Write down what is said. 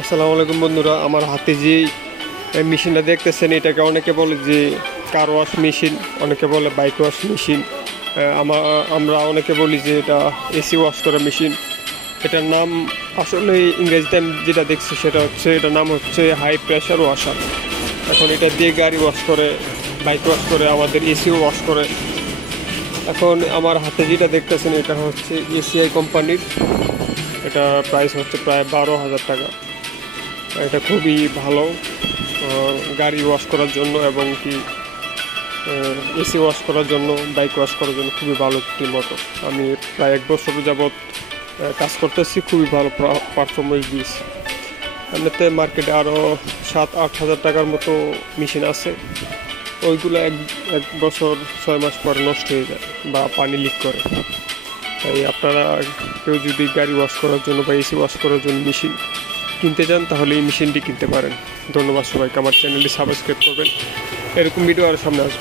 আসসালামু আলাইকুম বন্ধুরা, আমার হাতে যে মেশিনটা দেখতেছেন এটাকে অনেকে বলে যে কার ওয়াশ মেশিন, অনেকে বলে বাইক ওয়াশ মেশিন, আমরা অনেকে বলি যে এটা এসি ওয়াশ করা মেশিন। এটার নাম আসলে ইংরেজিতে আমি যেটা দেখছি সেটা হচ্ছে, এটার নাম হচ্ছে হাই প্রেশার ওয়াশার। এখন এটা দিয়ে গাড়ি ওয়াশ করে, বাইক ওয়াশ করে, আমাদের এসিও ওয়াশ করে। এখন আমার হাতে যেটা দেখতেছেন এটা হচ্ছে এসিআই কোম্পানির। এটা প্রাইস হচ্ছে প্রায় 12,000 টাকা। এটা খুবই ভালো গাড়ি ওয়াশ করার জন্য এবং কি এসি ওয়াশ করার জন্য, বাইক ওয়াশ করার জন্য খুবই ভালো একটি মোটর। আমি প্রায় 1 বছর যাবৎ কাজ করতেছি, খুবই ভালো পারফরমেন্স দিয়েছি। এমনিতে মার্কেটে আরও 7-8 হাজার টাকার মতো মেশিন আছে, ওইগুলো এক বছর 6 মাস পরে নষ্ট হয়ে যায় বা পানি লিক করে। তাই আপনারা কেউ যদি গাড়ি ওয়াশ করার জন্য বা এসি ওয়াশ করার জন্য মেশিন কিনতে চান তাহলে এই মেশিনটি কিনতে পারেন। ধন্যবাদ সবাইকে। আমার চ্যানেলটি সাবস্ক্রাইব করবেন, এরকম ভিডিও আরও সামনে আসবে।